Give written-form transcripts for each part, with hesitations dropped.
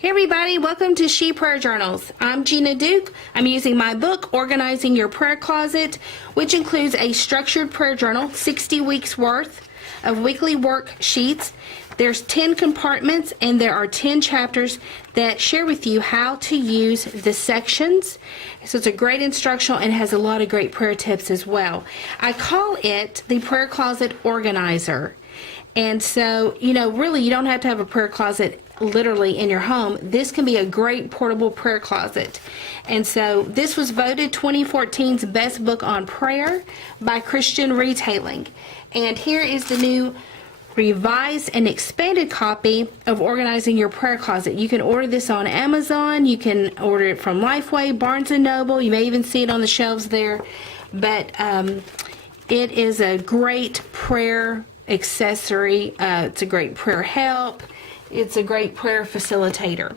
Hey everybody, welcome to She Prayer Journals. I'm Gina Duke. I'm using my book, Organizing Your Prayer Closet, which includes a structured prayer journal, 60 weeks worth of weekly worksheets. There's 10 compartments and there are 10 chapters that share with you how to use the sections. So it's a great instructional and has a lot of great prayer tips as well. I call it the Prayer Closet Organizer. And so, really, you don't have to have a prayer closet literally in your home. This can be a great portable prayer closet. And so this was voted 2014's best book on prayer by Christian Retailing. And here is the new revised and expanded copy of Organizing Your Prayer Closet. You can order this on Amazon. You can order it from Lifeway, Barnes & Noble. You may even see it on the shelves there. But it is a great prayer accessory. It's a great prayer help. It's a great prayer facilitator.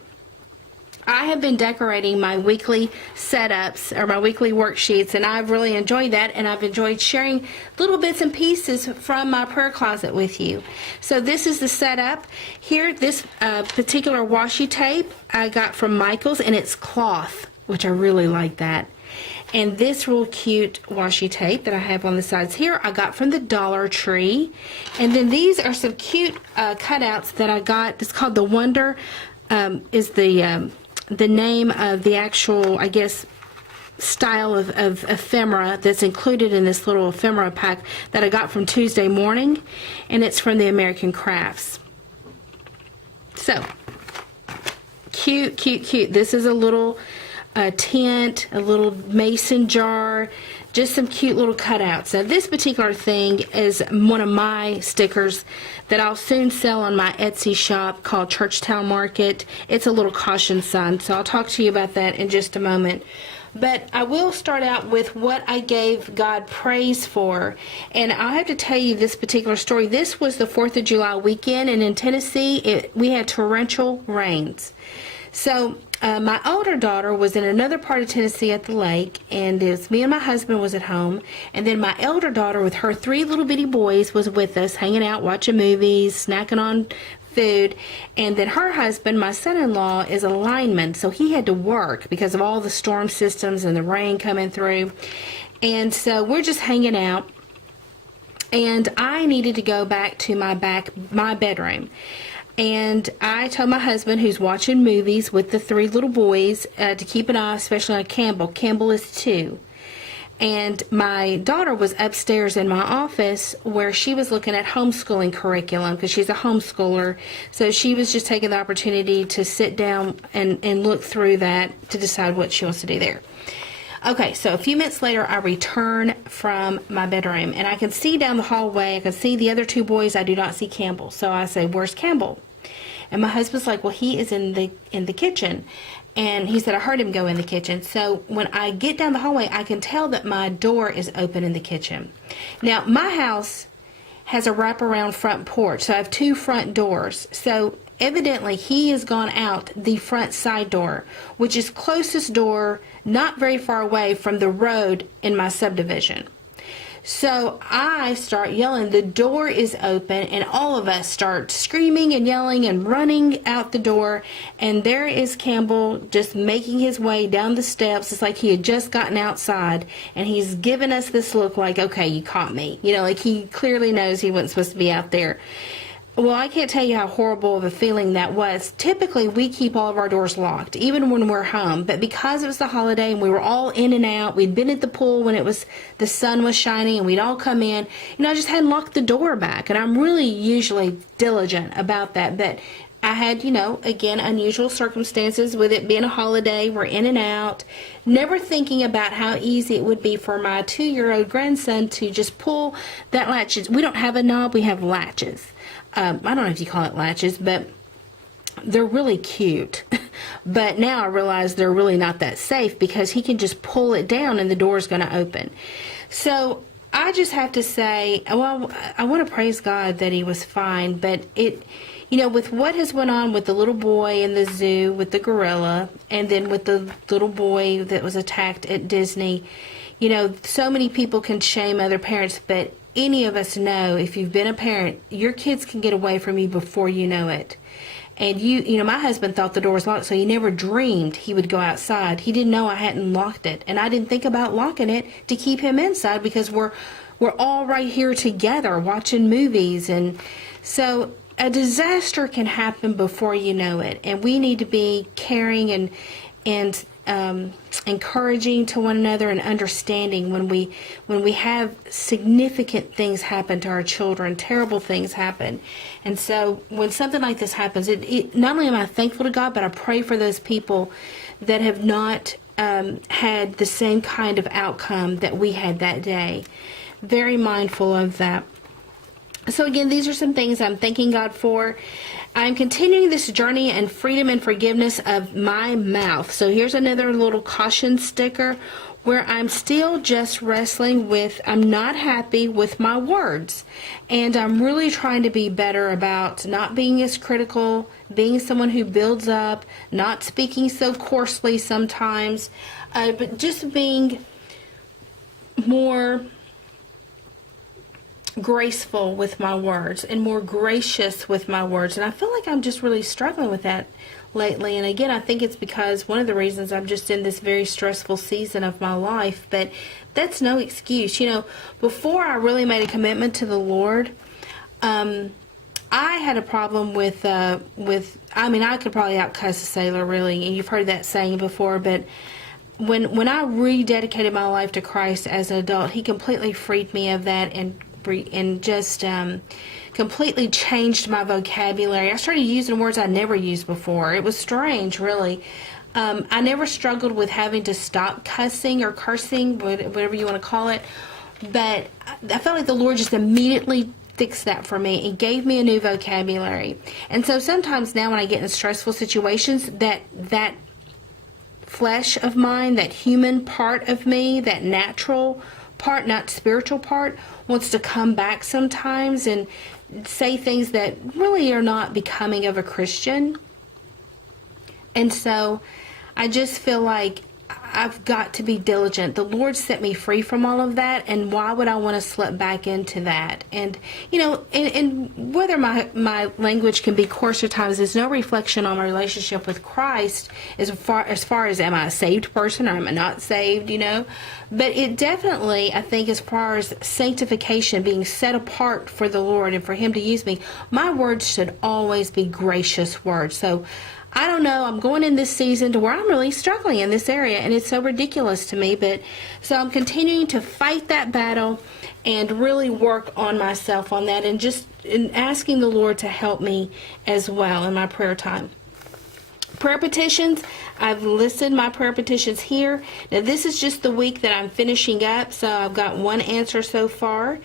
I have been decorating my weekly setups or my weekly worksheets, and I've really enjoyed that, and I've enjoyed sharing little bits and pieces from my prayer closet with you. So this is the setup. Here, this particular washi tape I got from Michael's, and it's cloth, which I really like that. And this real cute washi tape that I have on the sides here, I got from the Dollar Tree. And then these are some cute cutouts that I got. It's called the Wonder, is the name of the actual, I guess, style of ephemera that's included in this little ephemera pack that I got from Tuesday Morning. And it's from the American Crafts. So, cute, cute, cute. This is a little tent, a little mason jar, just some cute little cutouts. Now this particular thing is one of my stickers that I'll soon sell on my Etsy shop called Churchtown Market. It's a little caution sign, so I'll talk to you about that in just a moment. But I will start out with what I gave God praise for. And I have to tell you this particular story. This was the 4th of July weekend, and in Tennessee we had torrential rains. So my older daughter was in another part of Tennessee at the lake, and it was me and my husband was at home. And then my elder daughter with her 3 little bitty boys was with us, hanging out, watching movies, snacking on food. And then her husband, my son-in-law, is a lineman, so he had to work because of all the storm systems and the rain coming through. And so we're just hanging out. And I needed to go back to my bedroom. And I told my husband, who's watching movies with the 3 little boys, to keep an eye, especially on Campbell. Campbell is 2. And my daughter was upstairs in my office where she was looking at homeschooling curriculum because she's a homeschooler. So she was just taking the opportunity to sit down and look through that to decide what she wants to do there. Okay, so a few minutes later, I return from my bedroom, and I can see down the hallway, I can see the other 2 boys. I do not see Campbell. So I say, "Where's Campbell?" And my husband's like, "Well, he is in the kitchen." And he said, "I heard him go in the kitchen." So when I get down the hallway, I can tell that my door is open in the kitchen. Now, my house has a wraparound front porch, so I have 2 front doors. So evidently, he has gone out the front side door, which is closest door, not very far away from the road in my subdivision. So I start yelling, the door is open, and all of us start screaming and yelling and running out the door, and there is Campbell just making his way down the steps. It's like he had just gotten outside, and he's giving us this look like, "Okay, you caught me." Like he clearly knows he wasn't supposed to be out there. Well, I can't tell you how horrible of a feeling that was. Typically, we keep all of our doors locked, even when we're home. But because it was the holiday and we were all in and out, we'd been at the pool when the sun was shining, and we'd all come in. I just hadn't locked the door back. And I'm really usually diligent about that. But I had, again, unusual circumstances with it being a holiday. We're in and out. Never thinking about how easy it would be for my 2-year-old grandson to just pull that latches. We don't have a knob, we have latches. I don't know if you call it latches, but they're really cute. But now I realize they're really not that safe because he can just pull it down and the door's going to open. So I just have to say, well, I want to praise God that he was fine, but with what has went on with the little boy in the zoo with the gorilla, and then with the little boy that was attacked at Disney, so many people can shame other parents, but any of us know if you've been a parent, your kids can get away from you before you know it. And my husband thought the door was locked, so he never dreamed he would go outside. He didn't know I hadn't locked it, and I didn't think about locking it to keep him inside because we're all right here together watching movies. And so a disaster can happen before you know it, and we need to be caring and encouraging to one another and understanding when we have significant things happen to our children, terrible things happen. And so when something like this happens, it not only am I thankful to God, but I pray for those people that have not had the same kind of outcome that we had that day. Very mindful of that. So again, these are some things I'm thanking God for. I'm continuing this journey in freedom and forgiveness of my mouth. So here's another little caution sticker where I'm still just wrestling with, I'm not happy with my words. And I'm really trying to be better about not being as critical, being someone who builds up, not speaking so coarsely sometimes, but just being more graceful with my words and more gracious with my words. And I feel like I'm just really struggling with that lately. And again, I think it's because one of the reasons I'm just in this very stressful season of my life, but that's no excuse. Before I really made a commitment to the Lord, I had a problem with I could probably outcuss a sailor, really, and you've heard that saying before, but when I rededicated my life to Christ as an adult, He completely freed me of that and just completely changed my vocabulary. I started using words I never used before. It was strange, really. I never struggled with having to stop cussing or cursing, whatever you want to call it, but I felt like the Lord just immediately fixed that for me and gave me a new vocabulary. And so sometimes now when I get in stressful situations, that flesh of mine, that human part of me, that natural part, not spiritual part, wants to come back sometimes and say things that really are not becoming of a Christian. And so I just feel like I've got to be diligent. The Lord set me free from all of that, and why would I want to slip back into that? And, and whether my language can be coarse at times is no reflection on my relationship with Christ as far as am I a saved person or am I not saved, But it definitely, I think, as far as sanctification, being set apart for the Lord and for Him to use me, my words should always be gracious words. So I don't know, I'm going in this season to where I'm really struggling in this area, and it's so ridiculous to me, but so I'm continuing to fight that battle and really work on myself on that, and just asking the Lord to help me as well in my prayer time. Prayer petitions, I've listed my prayer petitions here. Now this is just the week that I'm finishing up, so I've got one answer so far.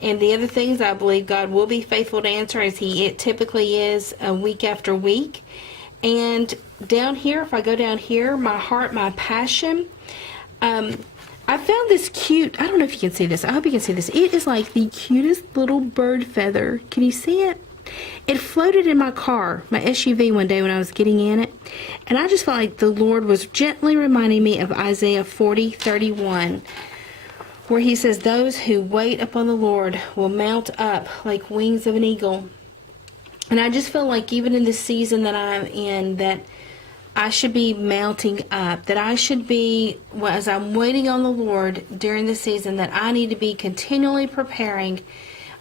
And the other things I believe God will be faithful to answer, as it typically is week after week. And down here, if I go down here, my heart, my passion, I found this cute, I don't know if you can see this. I hope you can see this. It is like the cutest little bird feather. Can you see it? It floated in my car, my SUV, one day when I was getting in it. And I just felt like the Lord was gently reminding me of Isaiah 40:31, where He says, "Those who wait upon the Lord will mount up like wings of an eagle." And I just feel like even in this season that I'm in, that I should be mounting up, that I should be, as I'm waiting on the Lord during the season, that I need to be continually preparing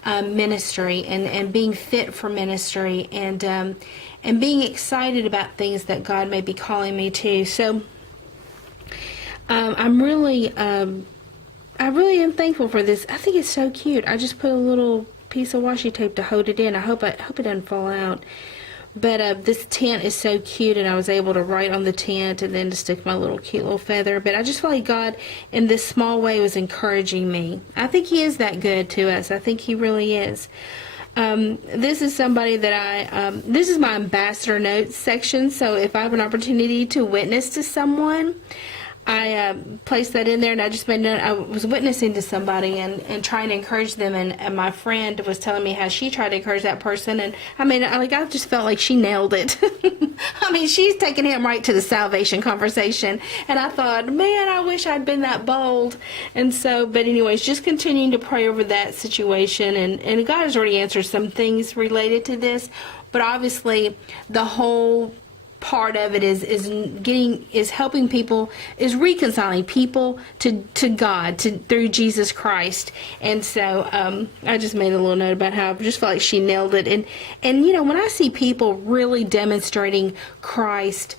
ministry and being fit for ministry and being excited about things that God may be calling me to. So I really am thankful for this. I think it's so cute. I just put a little piece of washi tape to hold it in. I hope it doesn't fall out. But this tent is so cute, and I was able to write on the tent and then to stick my cute little feather. But I just feel like God, in this small way, was encouraging me. I think He is that good to us. I think He really is. This is somebody that this is my ambassador notes section. So if I have an opportunity to witness to someone, I placed that in there, and I just made note. I was witnessing to somebody and trying to encourage them, and my friend was telling me how she tried to encourage that person, and I just felt like she nailed it. She's taking him right to the salvation conversation, and I thought, man, I wish I'd been that bold. And so, but anyways, just continuing to pray over that situation, and God has already answered some things related to this. but obviously the whole part of it is helping people, is reconciling people to God through Jesus Christ. And so I just made a little note about how I just felt like she nailed it. And when I see people really demonstrating Christ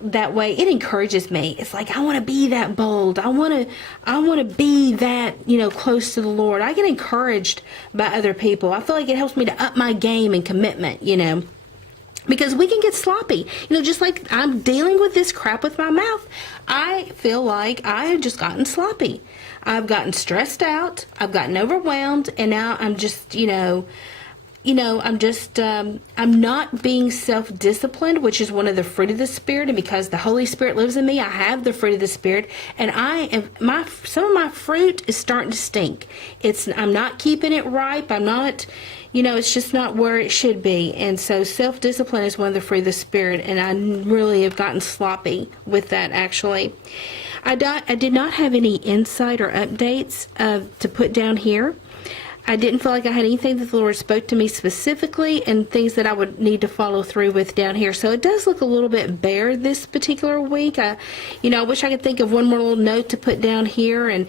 that way, it encourages me. It's like, I want to be that bold. I want to be that, close to the Lord. I get encouraged by other people. I feel like it helps me to up my game and commitment, because we can get sloppy. Just like I'm dealing with this crap with my mouth, I feel like I have just gotten sloppy. I've gotten stressed out. I've gotten overwhelmed. And now I'm just, I'm not being self-disciplined, which is one of the fruit of the Spirit. And because the Holy Spirit lives in me, I have the fruit of the Spirit. And some of my fruit is starting to stink. I'm not keeping it ripe. I'm not, it's just not where it should be. And so self-discipline is one of the fruit of the Spirit. And I really have gotten sloppy with that, actually. I did not have any insight or updates to put down here. I didn't feel like I had anything that the Lord spoke to me specifically and things that I would need to follow through with down here. So it does look a little bit bare this particular week. I wish I could think of one more little note to put down here. And